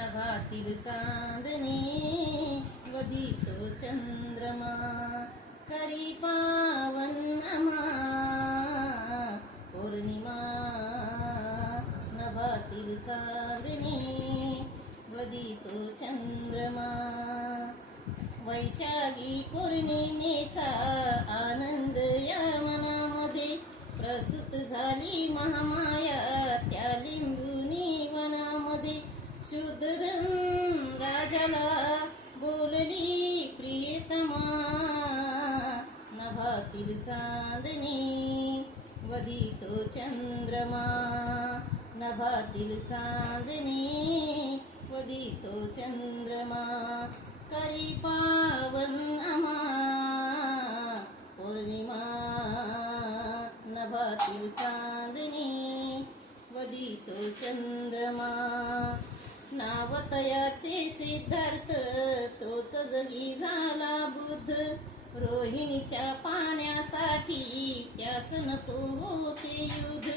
नभातील चांदणे वदितो चंद्रमा करी पावन आम्हा पौर्णिमा नभातील चांदणे वदितो चंद्रमा वैशाखी पौर्णिमेचा आनंद या मनामध्ये प्रसूत झाली महामाया त्या लिंबुनी वनामध्ये शुद्धधन राजाला बोलली प्रियतमा नभातील चांदणे वदितो चंद्रमा नभातील चांदणे वदितो चंद्रमा करी पावन आम्हा पौर्णिमा नभातील चांदणे वदितो चंद्रमा नाव तयाचे सिद्धार्थ तोच जगी झाला बुद्ध रोहिणीच्या पाण्यासाठी त्यास नको होते युद्ध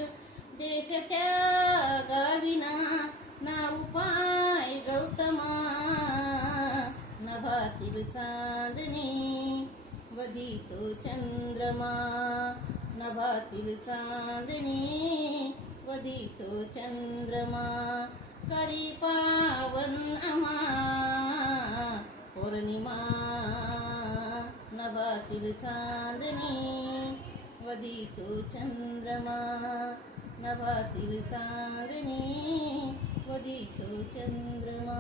देश त्या गाविना ना उपाय गौतमा नभातील चांदणे वदितो चंद्रमा नभातील चांदणे वदितो चंद्रमा करी पावन आम्हा पौर्णिमा नभातील चांदणे वदितो चंद्रमा नभातील चांदणे वदितो चंद्रमा।